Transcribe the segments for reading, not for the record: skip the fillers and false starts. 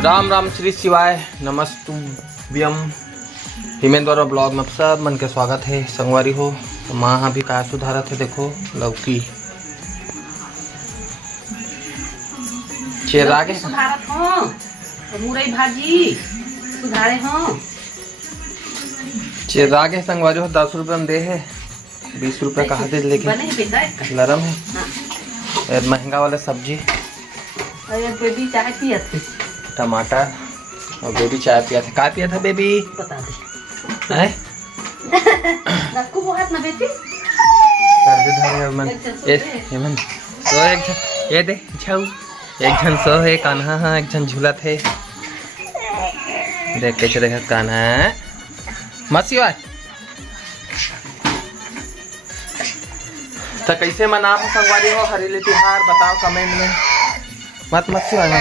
राम राम श्री शिवाय नमस्तुभ्यम। हिमेंद्र ब्लॉग में सब मन के स्वागत है। संगवारी हो तो माँ भी का सुधारत है। देखो लौकी चेरा के सुधारत हो, मुरई भाजी सुधारे हो। चेरा के संगवारी हो 10 रुपये में दे है, 20 रुपये का हाथ लेकिन नरम है। महंगा वाला सब्जी बेबी चाय पिया थे, टमाटर और बेबी चाय पिया था। क्या पिया था बेबी बता दे हैं? रखो वो हाथ ना बेटी सर्दी धरे मन ये मन सो एक जन ये दे छाऊ एक जन सो है कान्हा। हाँ एक जन झूला थे। देख कैसे देखा कान्हा मसी बात तो कैसे मना संगवारी हो हरेली त्योहार बताओ कमेंट में। मत मस्ती वाला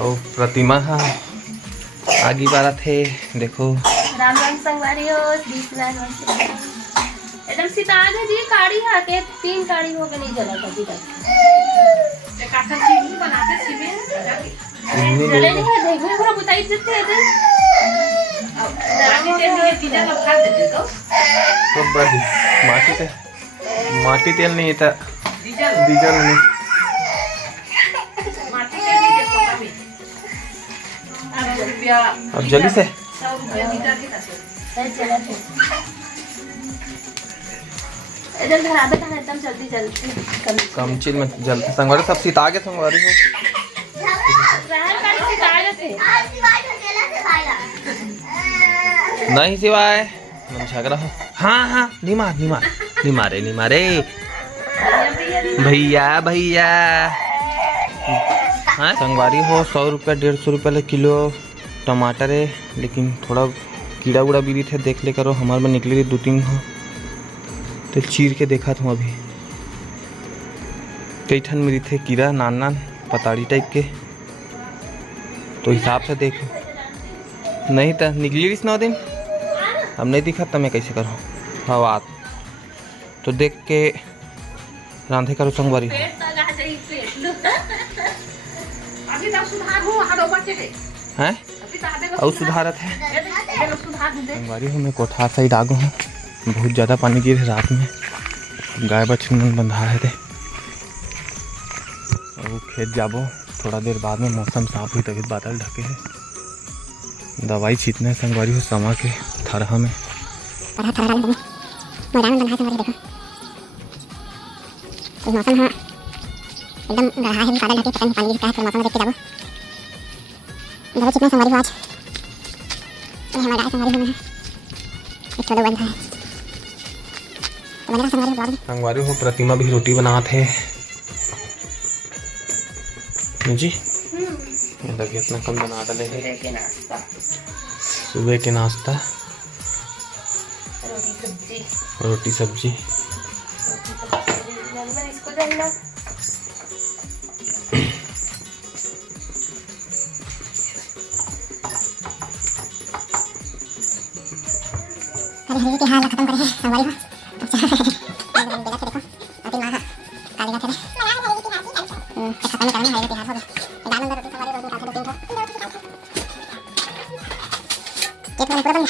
और प्रतिमा आगे बारा थे। देखो राम राम संगवारी हो एकदम सिताज है जी। काड़ी हाके 3 काड़ी हो गए नहीं जला अभी तक। काका चीनी बनाते सीबे जले नहीं है देखो पूरा बुताई देते हैं रानी तेल ये चीजें लोग खा देते तो बड़ी माटी तेल नहीं था, डीजल नहीं। अब जल्दी से इधर घर आते हैं एकदम जल्दी जल्दी कम चीज में जल्दी संगवारी सब सीता के संगवारी हो नहीं सिवाय मन झगड़ा हो। हाँ हाँ नहीं मारे भैया भैया। हाँ संगवारी हो 100 रुपये 150 रुपये किलो टमाटर है, लेकिन थोड़ा कीड़ा उड़ा भी थे। देख ले करो हमारे में निकली 2-3 हो तो चीर के देखा था अभी कई ठन मिली थे कीड़ा नान पताड़ी टाइप के। तो हिसाब से देखो नहीं तो निकली रही 9 दिन अब नहीं दिखा तो मैं कैसे करूँ हवा तो देख के रांधे करो संगवारी हो। हैं और सुधारत है संगवारी हो। मैं कोठा साइड आगू हूँ, बहुत ज़्यादा पानी गिरे रात में। गाय बछड़े मन बंधा है थे और खेत जाबो थोड़ा देर बाद में। मौसम साफ हुई तभी बादल ढके है। दवाई छीटना संगवारी हो समा के थरहा में मौसम एकदम रहा है बादल ढके पता नहीं पानी गिरता है। तो मौसम देख के जाबो दवाई छीटना संगवारी हो। आज ये हमारा गाय संगवारी हो एक छोटा बंधा है तो बनेगा संगवारी ब्लॉग। संगवारी हो प्रतिमा भी रोटी बना थे जी। देखिए इतना कम बना डाले है सुबह के नाश्ता रोटी सब्जी। इसको जलना हरी त्योहार खत्म करे हैं संगवारी हो। देखो अभी माँ काली थे खत्म करने हरी त्योहार हो गए। दाल अंदर रोटी संगवारी रोटी खाते 2-3 एक पूरा बन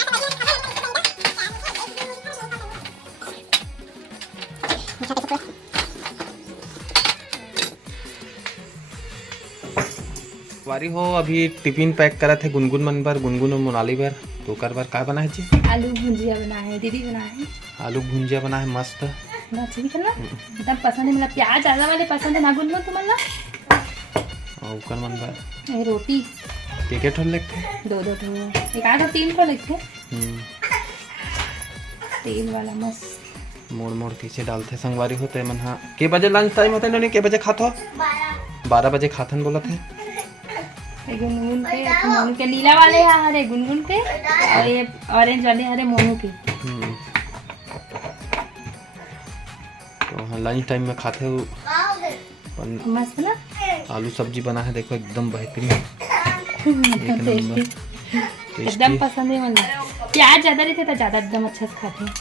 वारी हो। अभी टिफिन पैक करा थे गुनगुन मन बर, गुनगुन और मोनाली बर। तो कर बार क्या बना है जी? आलू भुजिया बना है दीदी बना है। आलू भुजिया बना है मस्त अच्छी दिखना एकदम पसंद है। मतलब प्याज ज़्यादा वाले पसंद है ना गुनगुन तुम्हारा। और उकर मन बर ये रोटी टिकट हो लेते 2-2 ठो एक आधा 3 ठो लेते तेल वाला मस्त मोड़ पीछे डालते संगवारी होते मन। हाँ के बजे लंच टाइम होता है? के बजे खाता 12 बजे खाथन बोला थे। गुनगुन के मोनू के नीला वाले यहाँ हरे गुनगुन के और ये ऑरेंज वाले हरे मोनू के। तो हाँ लंच टाइम में खाते हो मस्त ना। आलू सब्जी बना है देखो एकदम बेहतरीन एकदम पसंद है। मतलब प्याज ज़्यादा रहते तो ज़्यादा एकदम अच्छा से खाते हैं।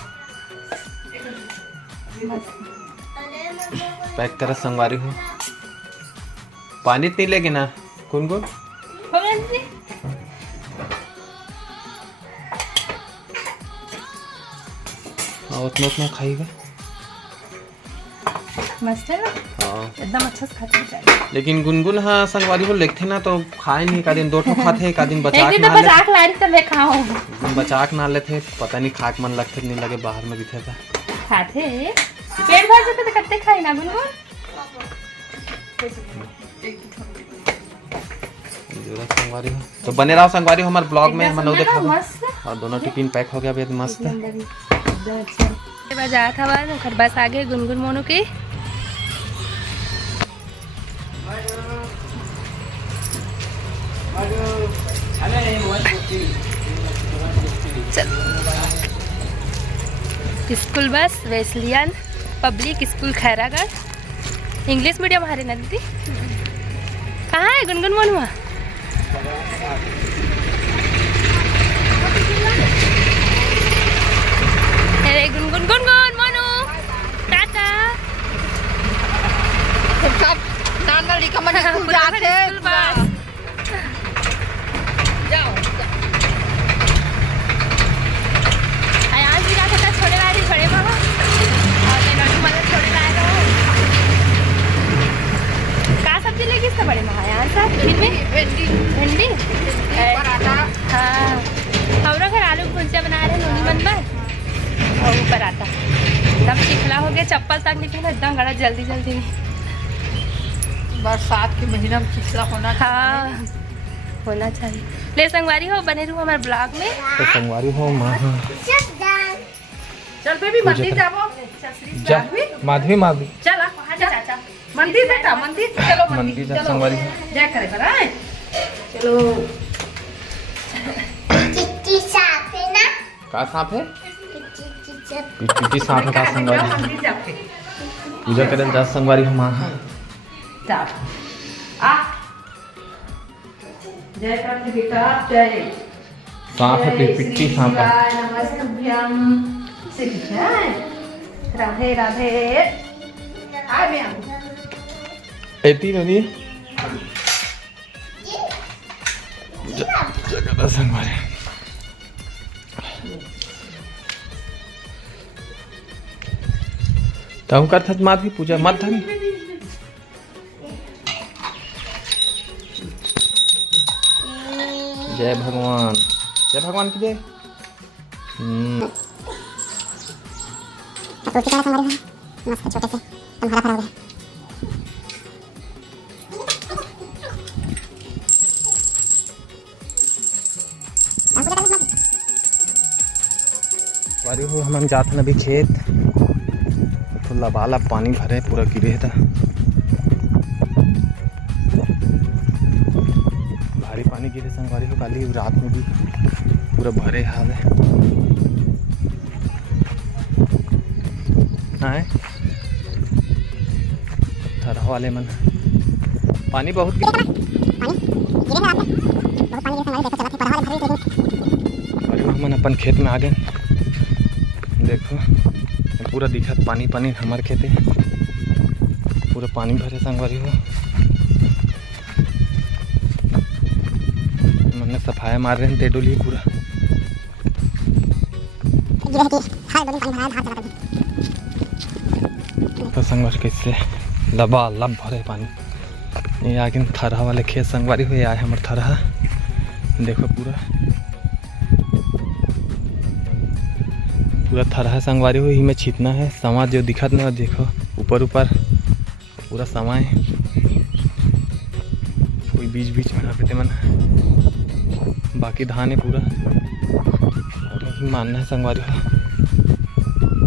पैक करा संगवारी हो। पानी नहीं लेगी ना गुनगुन? हो गया दीदी? हाँ उतना उतना खाएगा। मस्त है ना, हाँ एकदम अच्छा से खाते हैं। लेकिन गुनगुन हाँ संगवारी हो लेते ना तो खाए नहीं, का दिन 2 ठो खाते, का दिन बचा एक के दिन तो ना लेते, बचा के ला रही तब मैं खाऊं। बचा के ना लेते, पता नहीं खाक मन लगते नहीं लगे, बाहर में दिखे था खाते पेट भर जाते तो कत्ते खाई ना गुनगुन। जोरा संगवारी हो तो बने रहो संगवारी हो हमारे ब्लॉग में, मनौ देखा मस्त और दोनों टिफिन पैक हो गया बेहद मस्त है। एकदम अच्छा बजा था बाद ओकर बस आगे गुनगुन मोनू की चल school bus Wesleyan public school Khairagarh English medium हमारे ना दीदी। कहाँ है गुनगुन मोनुआ? अरे गुनगुन गुनगुन मोनू टाटा। नाना लिखा मन स्कूल जाते स्कूल बस जाओ। आज भी रात तक छोड़े ला रही छोड़े बाबा और मैं नॉनी मदद छोड़े ला रहा हूँ। का सब्जी लेगी इसका बड़े महायान साहब फिर में भिंडी भिंडी पराठा। हाँ हम लोग घर आलू भुजिया बना रहे हैं नोनी मन पर और ऊपर आता एकदम चिखला हो गया, चप्पल तक नहीं पहना एकदम गड़ा जल्दी जल्दी में। बरसात के महीना में चिखला होना हाँ होना चाहिए। ले संगवारी हो बने रहूँ हमारे ब्लॉग में। तो संगवारी हो माँ चल बेबी मंदिर जाबो। जा माधवी माधवी चल चाचा मंदिर बेटा मंदिर चलो मंदिर जा संगवारी हो। जय करे बरा चलो। का सांप है? पिटी सांप है का संगवारी? मंदिर जाके पूजा करन जा संगवारी हो माँ। जा आ जय कर बेटा जय। सांप है पिट्टी सांप है। नमस्तभ्यम सिद्धाय राधे राधे। आ मैं एती नदी जगह संगवारी तब करत माधवी पूजा मत धन। जय भगवान, जय भगवान की जय। तो क्या संगवारी हो मस्त छोटे से तुम हरा भरा हो गया। वारी हो हम जाते अभी खेत तो लबालब पानी भरे पूरा गिरे था, भारी पानी गिरे संगवारी हो। काली रात में भी पूरा भरे हाल है। हाँ थरा वाले मन पानी बहुत गिरे मन अपन खेत में आ गए। देखो पूरा दिखत पानी पानी हमारे खेते पूरा पानी भरे संगवारी हो। मैंने सफाई मार रहे हैं तेडोली पूरा तो संगवारी कैसे लबा लब भरे पानी। ये आगे थरहा वाले खेत संगवारी हो आए हमारे थरहा। देखो पूरा पूरा थरहा संगवारी हो ही में छीतना है समा जो दिखत ना देखो ऊपर ऊपर पूरा समा है। कोई बीच बीच में पे मन बाकी धान है पूरा और ही मानना है संगवारी हो।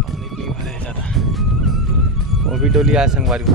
पानी नहीं भरे ज़्यादा वो भी डोली आए संगवारी हो।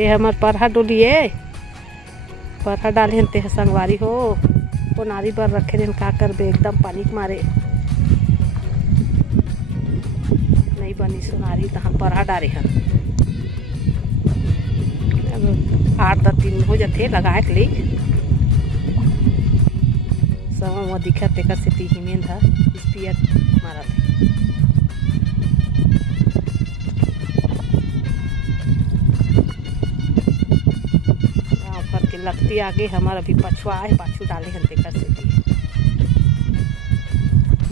ये हमार परहा डोलिए परहा डाले हन ते संगवारी हो वो नारी पर रखे दिन का करबे एकदम पानी के मारे नहीं बनी सोनारी तो हम परहा डाले हन 8-10 दिन हो जाते लगाए के लिए सब वो दिखत तेकर से ती हिमेन था स्पीयर मारा थे के लगती आगे हमारा अभी पछुआ है पाछू डाले हन तेकर से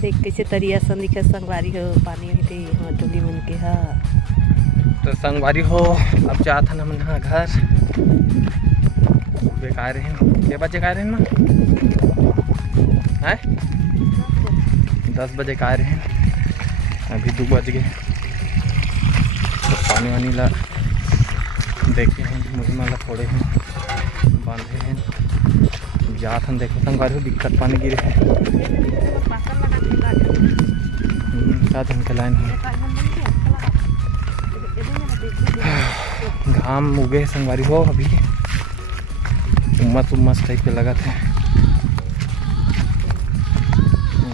देख कैसे तरिया सन दिखे संगवारी हो पानी होते हाँ डोली मन के हा तो संगवारी हो अब जात हन हमन हाँ घर बेकार रहे के बजे का रहे ना है 10 बजे का रहे अभी 2 बज गए तो पानी वानी ला देखे हैं मुझे माला फोड़े हैं बांधे हैं जात हन देखो संगवारी हो दिक्कत पानी गिरे है धन के लाइन है घाम उगे संगवारी हो अभी उम्मस टाइप के लगा थे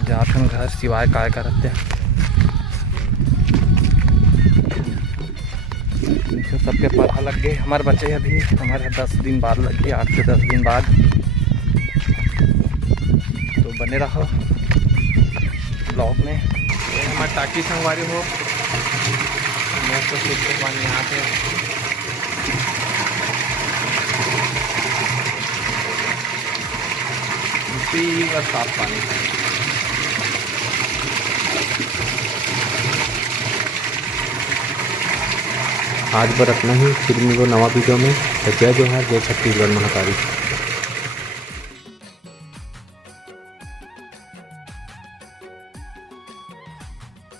जात हन घर सिवाय काय करते सबके पढ़ा लग गए हमारे बच्चे अभी हमारे 10 दिन बाद लग गए 8 से 10 दिन बाद तो बने रहो ब्लॉग में हमारे टाकी संगवारी हो मैं तो शुद्ध पानी यहाँ पे और साफ पानी आज बर इतना ही। फिर मिलो नवा वीडियो में। जय जोहार, जय छत्तीसगढ़ महाकाली।